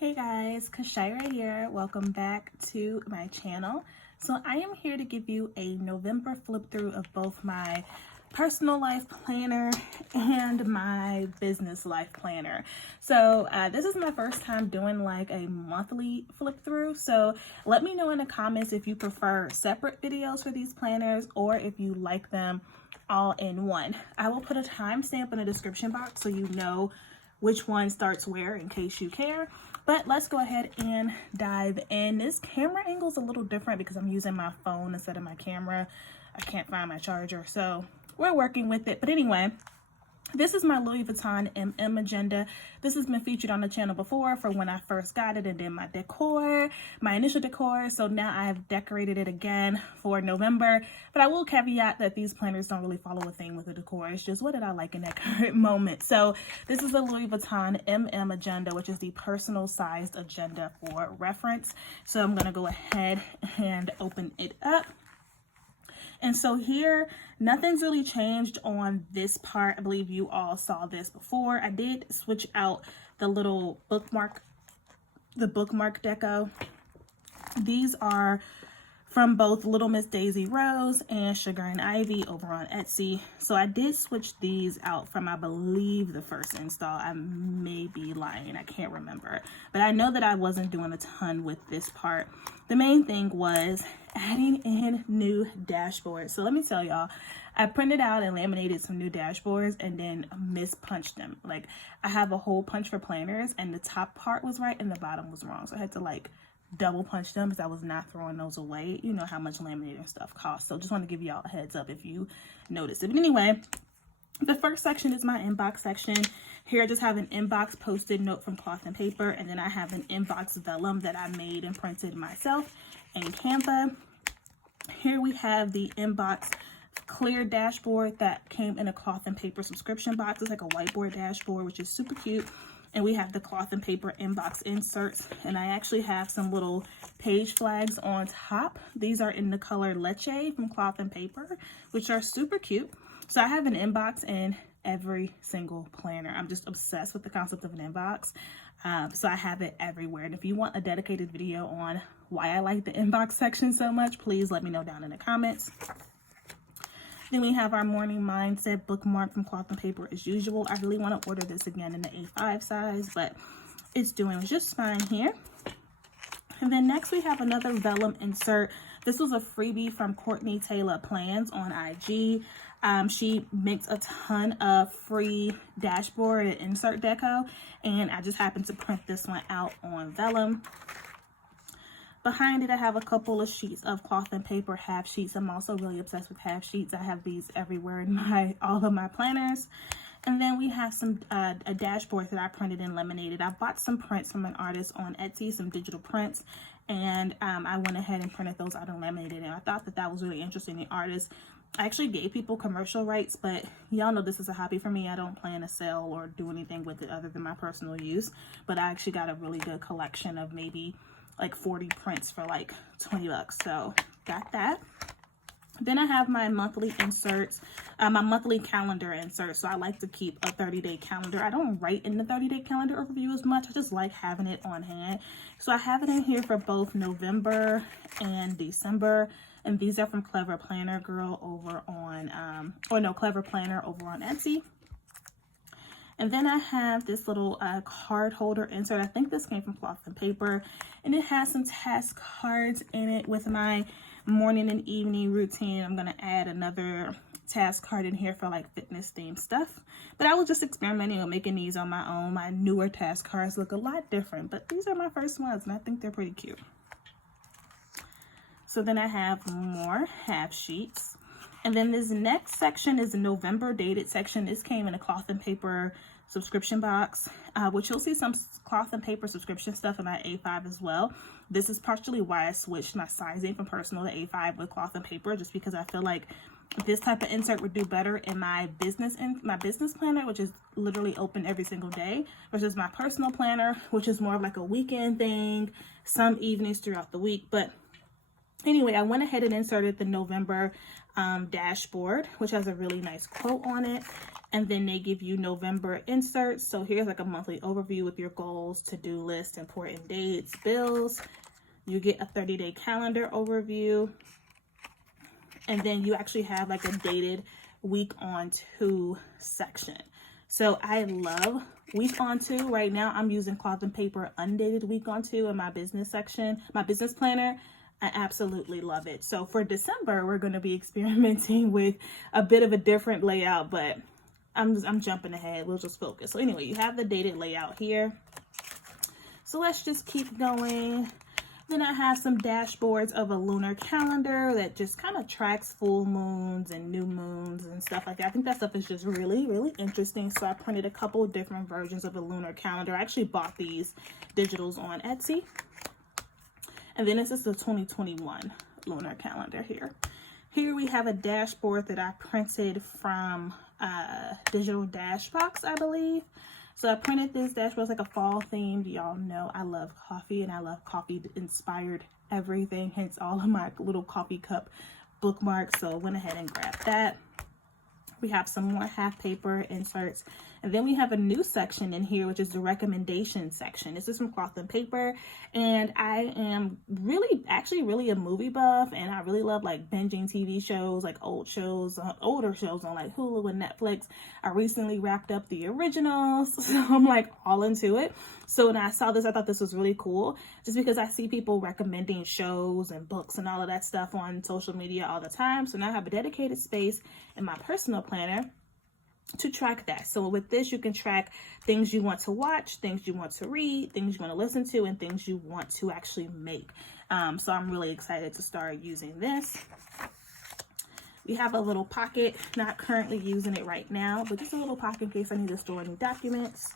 Hey guys, Kyshira here. Welcome back to my channel. So I am here to give you a November flip through of both my personal life planner and my business life planner. So this is my first time doing like a monthly flip through. So let me know in the comments if you prefer separate videos for these planners or if you like them all in one. I will put a timestamp in the description box so you know which one starts where in case you care. But let's go ahead and dive in. This camera angle is a little different because I'm using my phone instead of my camera. I can't find my charger, so we're working with it. But anyway, this is my Louis Vuitton MM Agenda. This has been featured on the channel before for when I first got it and then my decor, my initial decor. So now I've decorated it again for November. But I will caveat that these planners don't really follow a theme with the decor. It's just what did I like in that current moment. So this is the Louis Vuitton MM Agenda, which is the personal sized agenda for reference. So I'm going to go ahead and open it up. And so here, nothing's really changed on this part. I believe you all saw this before. I did switch out the little bookmark, the bookmark deco. These are from both Little Miss Daisy Rose and Sugar and Ivy over on Etsy. So I did switch these out from, I believe, the first install. I may be lying, I can't remember. But I know that I wasn't doing a ton with this part. The main thing was adding in new dashboards. So let me tell y'all, I printed out and laminated some new dashboards and then mispunched them. Like I have a hole punch for planners and the top part was right and the bottom was wrong. So I had to like double punch them because I was not throwing those away. You know how much laminating stuff costs. So just want to give y'all a heads up if you notice it. But anyway, the first section is my inbox section. Here I just have an inbox post-it note from cloth and paper, and then I have an inbox vellum that I made and printed myself in Canva. Here we have the inbox clear dashboard that came in a cloth and paper subscription box. It's like a whiteboard dashboard, which is super cute. And we have the cloth and paper inbox inserts, and I actually have some little page flags on top. These are in the color Leche from cloth and paper, which are super cute. So I have an inbox in every single planner. I'm just obsessed with the concept of an inbox. So I have it everywhere. And if you want a dedicated video on why I like the inbox section so much, please let me know down in the comments. Then we have our morning mindset bookmark from cloth and paper as usual. I really want to order this again in the A5 size, but it's doing just fine here. And then next we have another vellum insert. This was a freebie from Courtney Taylor Plans on IG. She makes a ton of free dashboard and insert deco, and I just happened to print this one out on vellum. Behind it, I have a couple of sheets of cloth and paper half sheets. I'm also really obsessed with half sheets. I have these everywhere in all of my planners. And then we have some a dashboard that I printed and laminated. I bought some prints from an artist on Etsy, some digital prints, and I went ahead and printed those out and laminated. And I thought that that was really interesting. The artist, I actually gave people commercial rights, but y'all know this is a hobby for me. I don't plan to sell or do anything with it other than my personal use. But I actually got a really good collection of maybe like 40 prints for like 20 bucks. So got that. Then I have my monthly inserts, my monthly calendar inserts. So I like to keep a 30-day calendar. I don't write in the 30-day calendar overview as much. I just like having it on hand. So I have it in here for both November and December. And these are from Clever Planner Girl over on, Clever Planner over on Etsy. And then I have this little card holder insert. I think this came from Cloth and Paper. And it has some task cards in it with my morning and evening routine. I'm going to add another task card in here for like fitness themed stuff. But I was just experimenting with making these on my own. My newer task cards look a lot different. But these are my first ones and I think they're pretty cute. So then I have more half sheets. And then this next section is a November dated section. This came in a cloth and paper subscription box, which you'll see some cloth and paper subscription stuff in my A5 as well. This is partially why I switched my sizing from personal to A5 with cloth and paper, just because I feel like this type of insert would do better in my business planner, which is literally open every single day, versus my personal planner, which is more of like a weekend thing, some evenings throughout the week. But anyway, I went ahead and inserted the November dashboard, which has a really nice quote on it. And then they give you November inserts. So here's like a monthly overview with your goals, to-do list, important dates, bills. You get a 30-day calendar overview. And then you actually have like a dated week on to section. So I love week on to. Right now I'm using cloth and paper undated week on to in my business section, my business planner. I absolutely love it. So for December, we're going to be experimenting with a bit of a different layout, but I'm jumping ahead. We'll just focus. So anyway, you have the dated layout here. So let's just keep going. Then I have some dashboards of a lunar calendar that just kind of tracks full moons and new moons and stuff like that. I think that stuff is just really, really interesting. So I printed a couple of different versions of a lunar calendar. I actually bought these digitals on Etsy. And then this is the 2021 lunar calendar here. Here we have a dashboard that I printed from Digital Dash Box, I believe. So I printed this dashboard. It's like a fall themed. Y'all know I love coffee and I love coffee inspired everything. Hence all of my little coffee cup bookmarks. So I went ahead and grabbed that. We have some more half paper inserts. And then we have a new section in here, which is the recommendation section. This is from cloth and paper. And I am actually really a movie buff. And I really love like binging TV shows, like older shows on like Hulu and Netflix. I recently wrapped up the originals. So I'm like all into it. So when I saw this, I thought this was really cool. Just because I see people recommending shows and books and all of that stuff on social media all the time. So now I have a dedicated space in my personal planner to track that. So with this, you can track things you want to watch, things you want to read, things you want to listen to, and things you want to actually make. So I'm really excited to start using this. We have a little pocket, not currently using it right now, but just a little pocket in case I need to store any documents.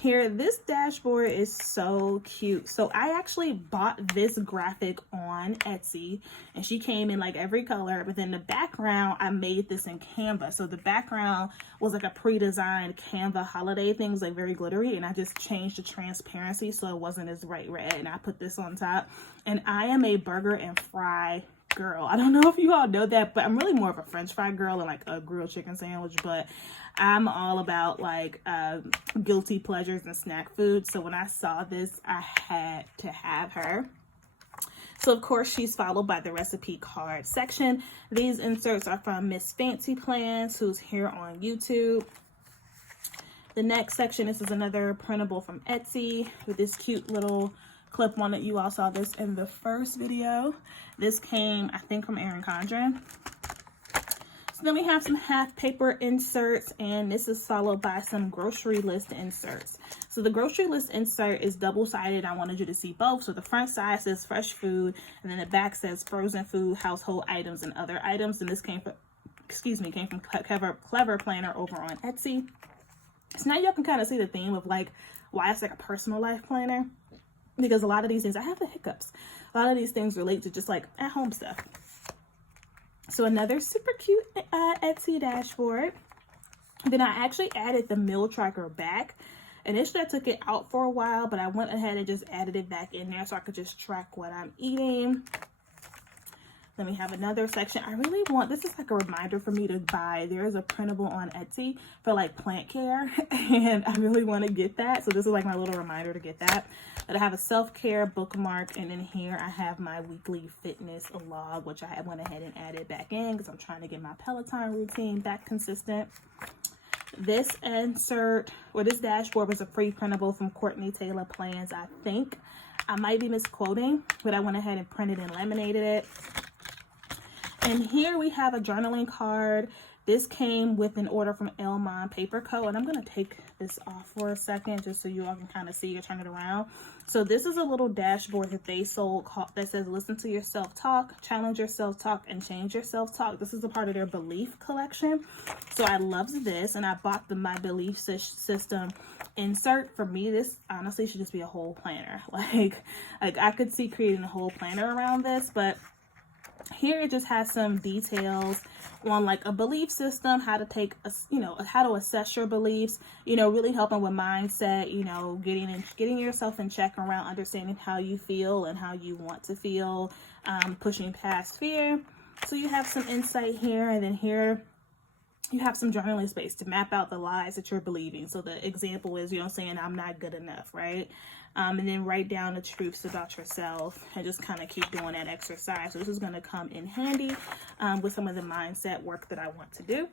Here, this dashboard is so cute. So I actually bought this graphic on Etsy and she came in like every color, but then the background, I made this in Canva. So the background was like a pre-designed Canva holiday thing. It was like very glittery and I just changed the transparency so it wasn't as bright red and I put this on top. And I am a burger and fry girl. I don't know if you all know that, but I'm really more of a French fry girl and like a grilled chicken sandwich, but I'm all about like guilty pleasures and snack food. So when I saw this, I had to have her. So of course she's followed by the recipe card section. These inserts are from Miss Fancy Plans, who's here on YouTube. The next section, this is another printable from Etsy with this cute little clip on it. You all saw this in the first video. This came, I think, from Erin Condren. So then we have some half paper inserts, and this is followed by some grocery list inserts. So the grocery list insert is double-sided. I wanted you to see both. So the front side says fresh food, and then the back says frozen food, household items, and other items. And this came from, came from Clever Planner over on Etsy. So now you can kind of see the theme of like why it's like a personal life planner. Because a lot of these things, I have the hiccups. A lot of these things relate to just like at home stuff. So another super cute Etsy dashboard. Then I actually added the meal tracker back. Initially I took it out for a while, but I went ahead and just added it back in there so I could just track what I'm eating. Then we have another section. I really want, this is like a reminder for me to buy. There is a printable on Etsy for like plant care and I really want to get that. So this is like my little reminder to get that. But I have a self-care bookmark, and then here I have my weekly fitness log, which I went ahead and added back in because I'm trying to get my Peloton routine back consistent. This insert, or this dashboard, was a free printable from Courtney Taylor Plans, I think. I might be misquoting, but I went ahead and printed and laminated it. And here we have a journaling card. This came with an order from Elmon Paper Co. And I'm going to take this off for a second just so you all can kind of see or turn it around. So this is a little dashboard that they sold that says listen to your self-talk, challenge your self-talk, and change your self-talk. This is a part of their belief collection. So I loved this, and I bought my belief system insert. For me, this honestly should just be a whole planner. Like I could see creating a whole planner around this, but here it just has some details on like a belief system, how to take how to assess your beliefs, really helping with mindset, getting yourself in check around understanding how you feel and how you want to feel, pushing past fear. So you have some insight here, and then here you have some journaling space to map out the lies that you're believing. So the example is, saying I'm not good enough, right? And then write down the truths about yourself and just kind of keep doing that exercise. So this is going to come in handy with some of the mindset work that I want to do.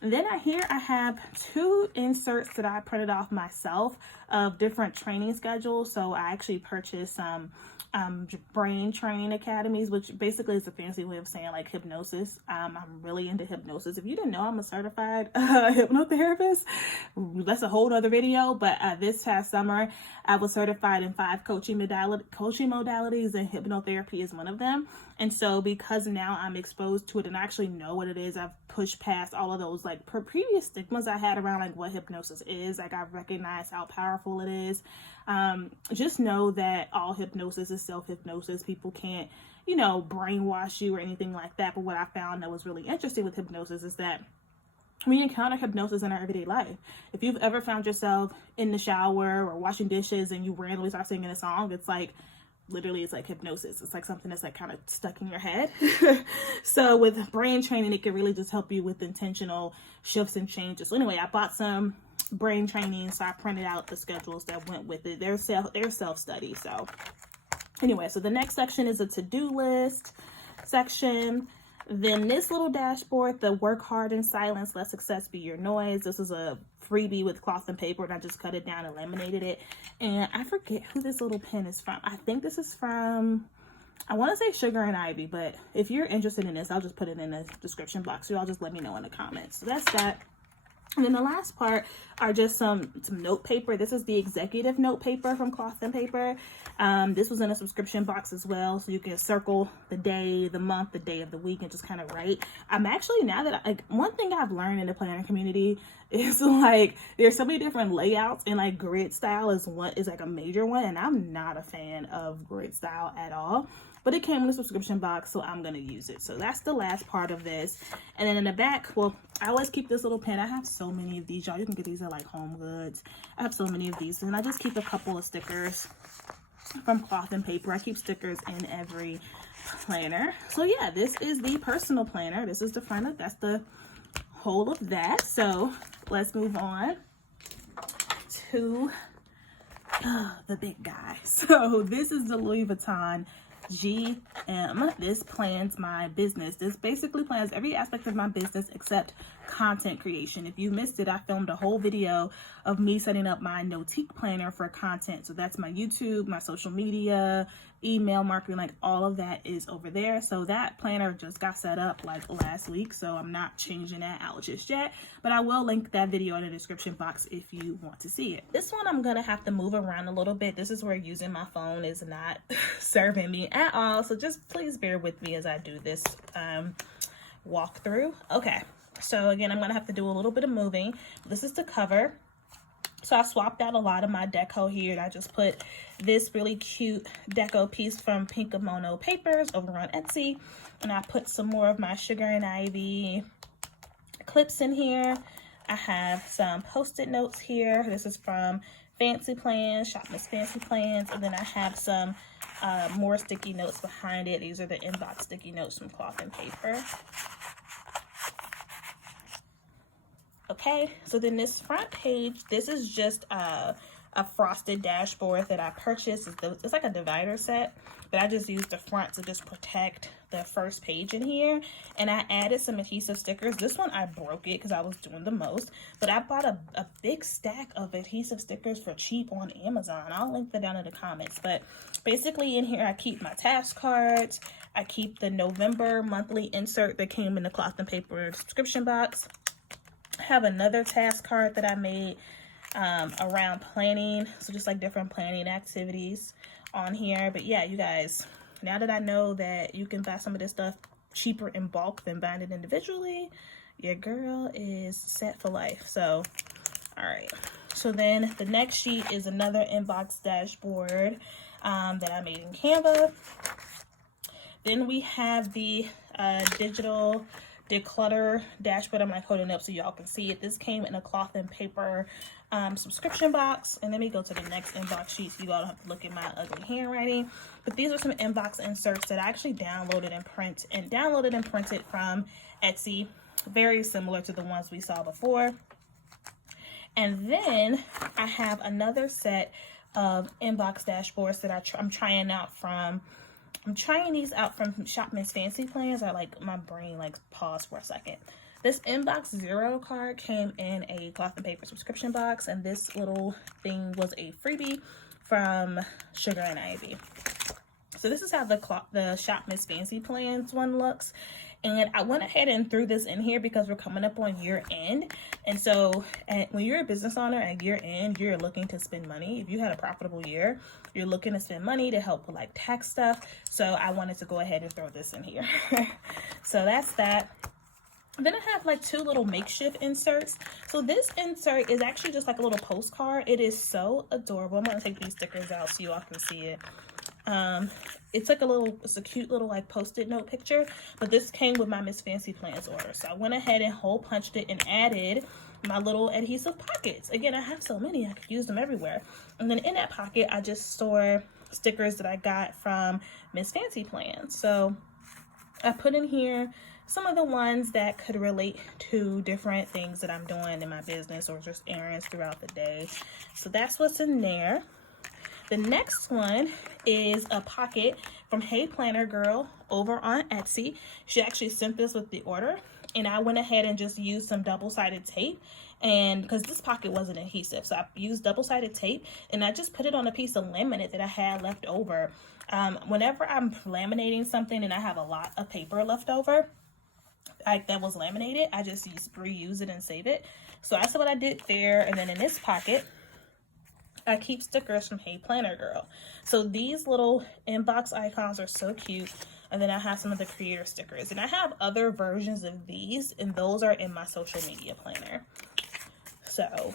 And then I have 2 inserts that I printed off myself of different training schedules. So I actually purchased some brain training academies, which basically is a fancy way of saying like hypnosis. I'm really into hypnosis. If you didn't know, I'm a certified hypnotherapist. That's a whole other video. But this past summer, I was certified in 5 coaching modalities, and hypnotherapy is one of them. And so because now I'm exposed to it and I actually know what it is, I've pushed past all of those like previous stigmas I had around like what hypnosis is. Like I've recognized how powerful it is. Just know that all hypnosis is self-hypnosis. People can't, brainwash you or anything like that. But what I found that was really interesting with hypnosis is that we encounter hypnosis in our everyday life. If you've ever found yourself in the shower or washing dishes and you randomly start singing a song, it's like, literally, it's like hypnosis. It's like something that's like kind of stuck in your head. So with brain training, it can really just help you with intentional shifts and changes. So anyway, I bought some brain training, so I printed out the schedules that went with it. They're self-study. So anyway, so the next section is a to-do list section. Then this little dashboard, the work hard in silence, let success be your noise. This is a freebie with cloth and paper, and I just cut it down and laminated it. And I forget who this little pen is from. I think this is from, I want to say Sugar and Ivy, but if you're interested in this, I'll just put it in the description box. So y'all just let me know in the comments. So that's that. And then the last part are just some note paper. This is the executive note paper from Cloth and Paper. This was in a subscription box as well, so you can circle the day, the month, the day of the week, and just kind of write. I'm actually, now that one thing I've learned in the planner community is like there's so many different layouts, and like grid style is like a major one, and I'm not a fan of grid style at all. But it came in a subscription box, so I'm going to use it. So that's the last part of this. And then in the back, well, I always keep this little pen. I have so many of these, y'all. You can get these at like Home Goods. I have so many of these. And I just keep a couple of stickers from Cloth and Paper. I keep stickers in every planner. So yeah, this is the personal planner. This is the front. That's the whole of that. So let's move on to the big guy. So this is the Louis Vuitton GM. This plans my business. This basically plans every aspect of my business except content creation. If you missed it, I filmed a whole video of me setting up my Notique planner for content. So that's my YouTube, my social media, email marketing, like all of that is over there. So that planner just got set up like last week, so I'm not changing that out just yet, but I will link that video in the description box if you want to see it. This one I'm gonna have to move around a little bit. This is where using my phone is not serving me at all, so just please bear with me as I do this walkthrough. Okay, so again, I'm gonna have to do a little bit of moving. This is the cover. So I swapped out a lot of my deco here, and I just put this really cute deco piece from Pink Kimono Papers over on Etsy. And I put some more of my Sugar and Ivy clips in here. I have some Post-it notes here. This is from Fancy Plans, Shop Miss Fancy Plans. And then I have some more sticky notes behind it. These are the inbox sticky notes from Cloth and Paper. Okay, so then this front page, this is just a frosted dashboard that I purchased. It's like a divider set, but I just used the front to just protect the first page in here. And I added some adhesive stickers. This one I broke it because I was doing the most, but I bought a big stack of adhesive stickers for cheap on Amazon. I'll link that down in the comments. But basically in here, I keep my task cards. I keep the November monthly insert that came in the Cloth and Paper subscription box. I have another task card that I made around planning, so just like different planning activities on here. But yeah, you guys, now that I know that you can buy some of this stuff cheaper in bulk than buying it individually, your girl is set for life. So all right, so then the next sheet is another inbox dashboard that I made in Canva. Then we have the digital declutter dashboard. I'm like holding up so y'all can see it. This came in a Cloth and Paper subscription box. And let me go to the next inbox sheet so you all don't have to look at my ugly handwriting. But these are some inbox inserts that I actually downloaded and printed from Etsy. very similar to the ones we saw before. And then I have another set of inbox dashboards that I'm trying out from. I'm trying these out from Shop Miss Fancy Plans. I like, my brain like paused for a second. This inbox zero card came in a cloth and paper subscription box, and this little thing was a freebie from Sugar and Ivy. So this is how the Shop Miss Fancy Plans one looks. And I went ahead and threw this in here because we're coming up on year end. And so when you're a business owner at year end, you're looking to spend money. If you had a profitable year, you're looking to spend money to help with like tax stuff. So I wanted to go ahead and throw this in here. So that's that. Then I have like two little makeshift inserts. So this insert is actually just like a little postcard. It is so adorable. I'm going to take these stickers out so you all can see it. It's like it's a cute little like post-it note picture, but this came with my Miss Fancy Plans order. So I went ahead and hole punched it and added my little adhesive pockets. Again, I have so many, I could use them everywhere. And then in that pocket, I just store stickers that I got from Miss Fancy Plans. So I put in here some of the ones that could relate to different things that I'm doing in my business or just errands throughout the day. So that's what's in there. The next one is a pocket from Hey Planner Girl over on Etsy. She actually sent this with the order, and I went ahead and just used some double-sided tape, and because this pocket wasn't adhesive, so I used double-sided tape, and I just put it on a piece of laminate that I had left over. Whenever I'm laminating something and I have a lot of paper left over, like that was laminated, I just reuse it and save it. So that's what I did there. And then in this pocket, I keep stickers from Hey Planner Girl. So these little inbox icons are so cute. And then I have some of the creator stickers. And I have other versions of these, and those are in my social media planner. So,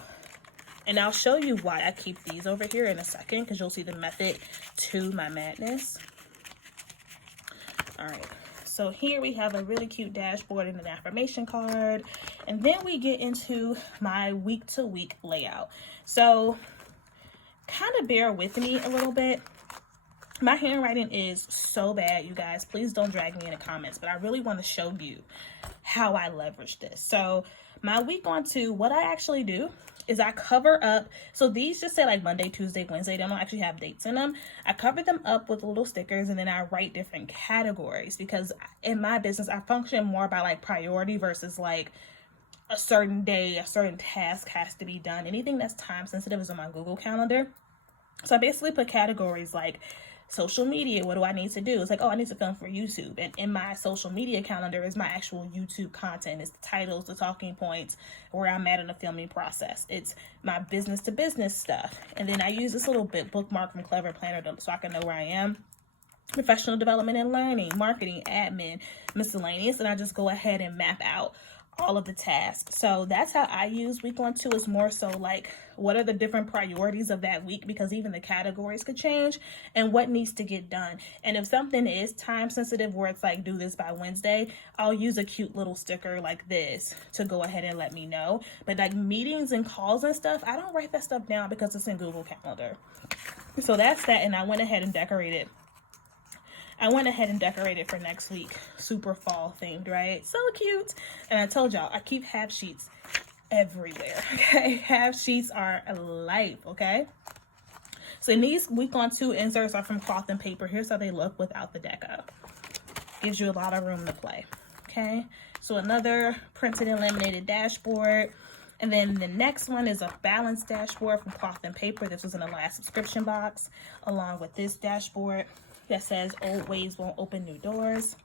and I'll show you why I keep these over here in a second, because you'll see the method to my madness. All right. So here we have a really cute dashboard and an affirmation card. And then we get into my week-to-week layout. So kind of bear with me a little bit. My handwriting is so bad, you guys. Please don't drag me in the comments, but I really want to show you how I leverage this. So my week on two, what I actually do is I cover up. So these just say like Monday, Tuesday, Wednesday. They don't actually have dates in them. I cover them up with little stickers, and then I write different categories, because in my business, I function more by like priority versus like a certain day, a certain task has to be done. Anything that's time sensitive is on my Google Calendar. So I basically put categories like social media. What do I need to do? It's like, oh, I need to film for YouTube. And in my social media calendar is my actual YouTube content. It's the titles, the talking points, where I'm at in the filming process. It's my business to business stuff. And then I use this little bookmark from Clever Planner so I can know where I am. Professional development and learning, marketing, admin, miscellaneous. And I just go ahead and map out all of the tasks. So that's how I use week on two. Is more so like, what are the different priorities of that week, because even the categories could change, and what needs to get done. And if something is time sensitive where it's like, do this by Wednesday, I'll use a cute little sticker like this to go ahead and let me know. But like meetings and calls and stuff, I don't write that stuff down because it's in Google Calendar. So that's that. And I went ahead and decorated for next week. Super fall themed, right? So cute. And I told y'all, I keep half sheets everywhere, okay? Half sheets are life, okay? So in these week on two inserts are from cloth and paper. Here's how they look without the deco. Gives you a lot of room to play, okay? So another printed and laminated dashboard. And then the next one is a balanced dashboard from cloth and paper. This was in the last subscription box, along with this dashboard that says old ways won't open new doors.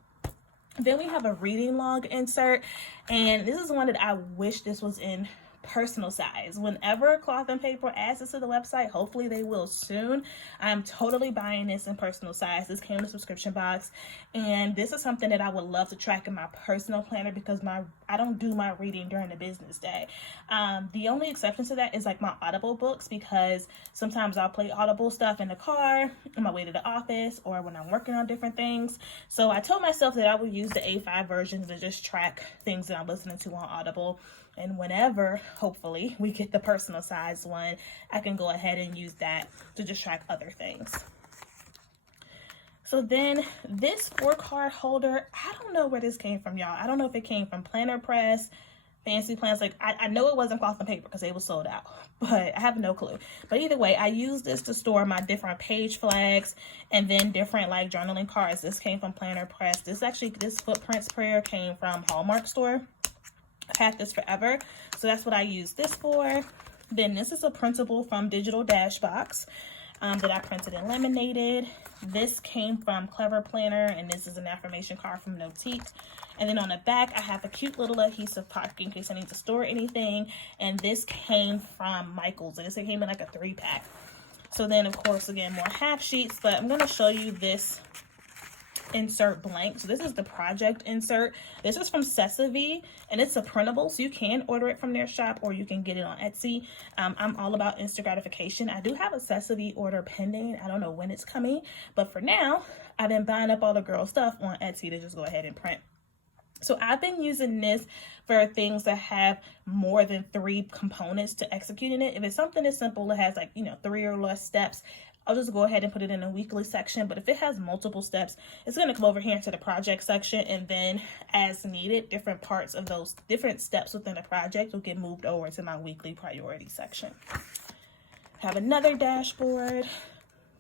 Then we have a reading log insert, and this is one that I wish this was in personal size. Whenever cloth and paper adds this to the website, hopefully they will soon, I'm totally buying this in personal size. This came in a subscription box, and this is something that I would love to track in my personal planner, because I don't do my reading during the business day. The only exception to that is like my Audible books, because sometimes I'll play Audible stuff in the car on my way to the office or when I'm working on different things. So I told myself that I would use the A5 version to just track things that I'm listening to on Audible. And whenever, hopefully, we get the personal size one, I can go ahead and use that to just track other things. So then this 4-card holder, I don't know where this came from, y'all. I don't know if it came from Planner Press, Fancy Plans. Like, I know it wasn't cloth and paper because they were sold out, but I have no clue. But either way, I use this to store my different page flags and then different like journaling cards. This came from Planner Press. This footprints prayer came from Hallmark store. I've had this forever, so that's what I use this for. Then this is a printable from Digital Dash Box that I printed and laminated. This came from Clever Planner, and this is an affirmation card from Notique. And then on the back, I have a cute little adhesive pocket in case I need to store anything. And this came from Michael's, and this came in like a 3-pack. So then, of course, again, more half sheets, but I'm going to show you this insert blank. So this is the project insert. This is from Sesame, and it's a printable, so you can order it from their shop or you can get it on Etsy. I'm all about instant gratification. I do have a Sesame order pending. I don't know when it's coming, but for now, I've been buying up all the girl stuff on Etsy to just go ahead and print. So I've been using this for things that have more than 3 components to executing it. If it's something as simple that has like, 3 or less steps, I'll just go ahead and put it in a weekly section. But if it has multiple steps, it's going to come over here into the project section, and then as needed, different parts of those different steps within the project will get moved over to my weekly priority section. Have another dashboard.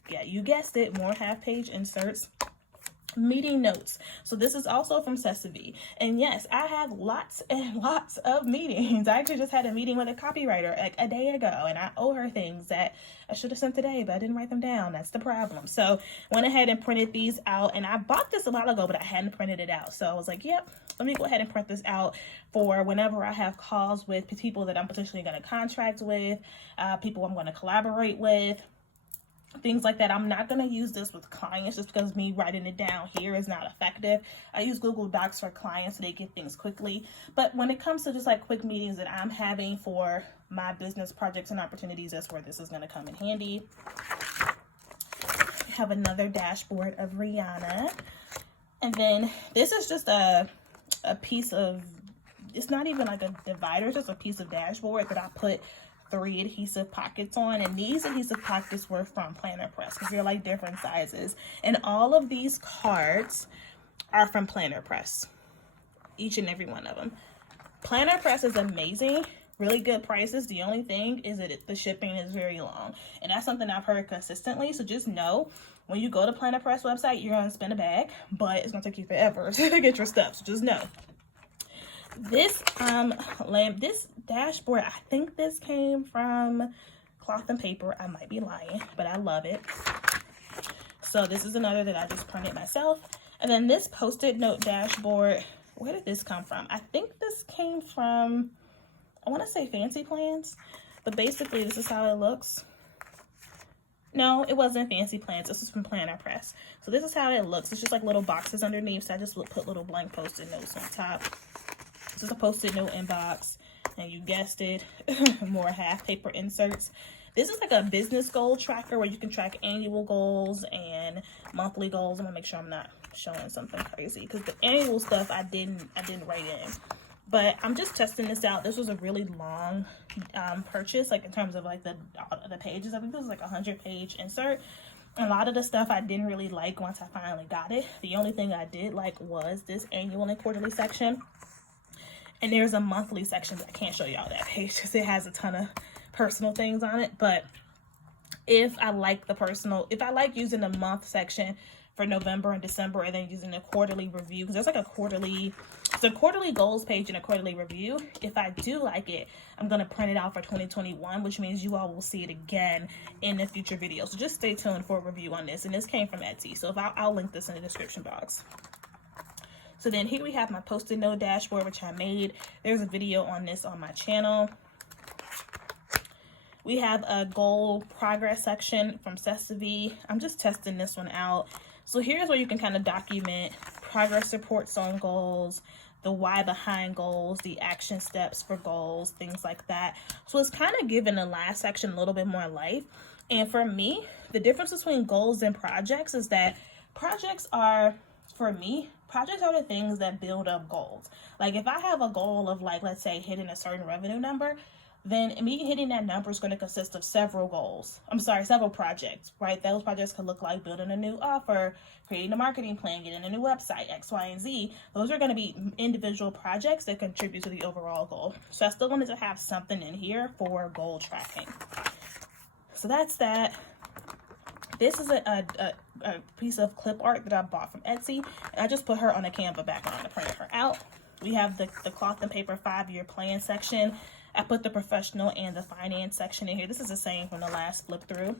Yeah, you guessed it, more half-page inserts. Meeting notes. So this is also from Sesame, and yes, I have lots and lots of meetings. I actually just had a meeting with a copywriter like a day ago, and I owe her things that I should have sent today, but I didn't write them down. That's the problem. So went ahead and printed these out, and I bought this a while ago, but I hadn't printed it out. So I was like, yep, let me go ahead and print this out for whenever I have calls with people that I'm potentially going to contract with, people I'm going to collaborate with, things like that. I'm not going to use this with clients just because me writing it down here is not effective. I use Google Docs for clients so they get things quickly. But when it comes to just like quick meetings that I'm having for my business projects and opportunities, that's where this is going to come in handy. I have another dashboard of Rihanna. And then this is just a piece of, it's not even like a divider, it's just a piece of dashboard that I put 3 adhesive pockets on, and these adhesive pockets were from Planner Press because they're like different sizes, and all of these cards are from Planner Press, each and every one of them. Planner Press is amazing, really good prices. The only thing is that the shipping is very long, and that's something I've heard consistently. So just know when you go to Planner Press website, you're gonna spend a bag, but it's gonna take you forever to get your stuff, so just know. This this dashboard, I think this came from Cloth and Paper. I might be lying, but I love it. So this is another that I just printed myself. And then this Post-it note dashboard, where did this come from? I think this came from, I want to say Fancy Plans, but basically this is how it looks. No, it wasn't Fancy Plans. This is from Planner Press. So this is how it looks. It's just like little boxes underneath. So I just put little blank Post-it notes on top. This is a Post-it note inbox, and you guessed it, more half paper inserts. This is like a business goal tracker where you can track annual goals and monthly goals. I'm gonna make sure I'm not showing something crazy because the annual stuff I didn't write in. But I'm just testing this out. This was a really long purchase, like in terms of like the pages. I think this was like a 100-page insert. A lot of the stuff I didn't really like once I finally got it. The only thing I did like was this annual and quarterly section. And there's a monthly section, but I can't show y'all that page because it has a ton of personal things on it. But if I like using the month section for November and December, and then using a quarterly review, because there's like it's a quarterly goals page and a quarterly review. If I do like it, I'm going to print it out for 2021, which means you all will see it again in the future videos. So just stay tuned for a review on this. And this came from Etsy, so I'll link this in the description box. So then here we have my Post-it note dashboard, which I made. There's a video on this on my channel. We have a goal progress section from Sesame. I'm just testing this one out. So here's where you can kind of document progress reports on goals, the why behind goals, the action steps for goals, things like that. So it's kind of giving the last section a little bit more life. And for me, the difference between goals and projects is that projects are the things that build up goals. Like if I have a goal of like, let's say hitting a certain revenue number, then me hitting that number is going to consist of several projects, right? Those projects could look like building a new offer, creating a marketing plan, getting a new website, X, Y, and Z. Those are going to be individual projects that contribute to the overall goal. So I still wanted to have something in here for goal tracking. So that's that. This is a piece of clip art that I bought from Etsy, and I just put her on a Canva background to print her out. We have the cloth and paper 5-year plan section. I put the professional and the finance section in here. This is the same from the last flip through.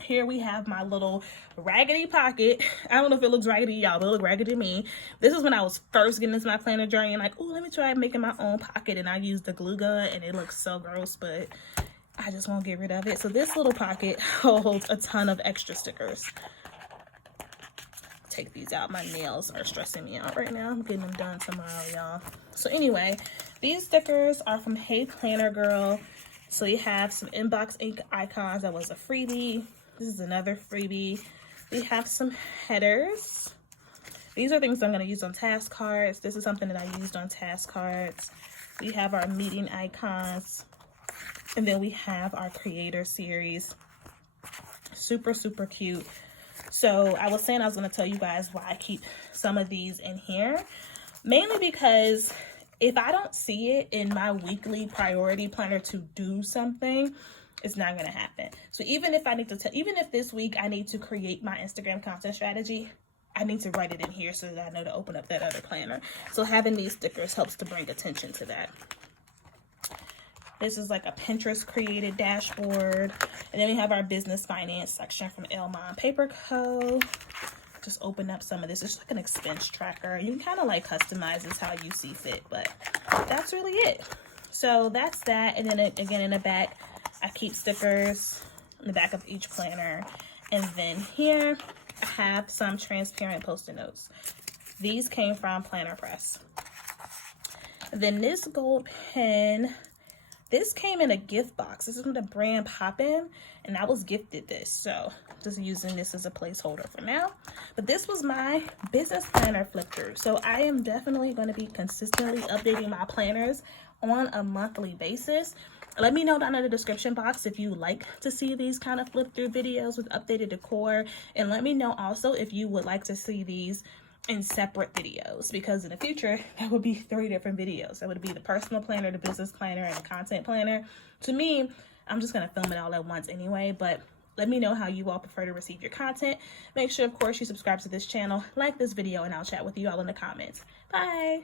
Here we have my little raggedy pocket. I don't know if it looks raggedy to y'all, but it looks raggedy to me. This is when I was first getting into my planner journey, and like, oh, let me try making my own pocket, and I used the glue gun, and it looks so gross, but I just won't get rid of it. So this little pocket holds a ton of extra stickers. Take these out. My nails are stressing me out right now. I'm getting them done tomorrow, y'all. So anyway, these stickers are from Hey Planner Girl. So you have some inbox ink icons. That was a freebie. This is another freebie. We have some headers. These are things I'm going to use on task cards. This is something that I used on task cards. We have our meeting icons. And then we have our creator series. Super, super cute. So I was saying I was going to tell you guys why I keep some of these in here. Mainly because if I don't see it in my weekly priority planner to do something, it's not going to happen. So even if I need to, even if this week I need to create my Instagram content strategy, I need to write it in here so that I know to open up that other planner. So having these stickers helps to bring attention to that. This is like a Pinterest created dashboard. And then we have our business finance section from Elmon Paper Co. Just open up some of this. It's like an expense tracker. You can kind of like customize this how you see fit, but that's really it. So that's that. And then again, in the back, I keep stickers in the back of each planner. And then here I have some transparent Post-it notes. These came from Planner Press. Then this gold pen, this came in a gift box. This is from the brand Poppin', and I was gifted this. So just using this as a placeholder for now. But this was my business planner flip through. So I am definitely going to be consistently updating my planners on a monthly basis. Let me know down in the description box if you like to see these kind of flip through videos with updated decor. And let me know also if you would like to see these in separate videos, because in the future that would be 3 different videos. That would be the personal planner, the business planner, and the content planner. To me, I'm just going to film it all at once anyway, but let me know how you all prefer to receive your content. Make sure, of course, you subscribe to this channel, like this video, and I'll chat with you all in the comments. Bye!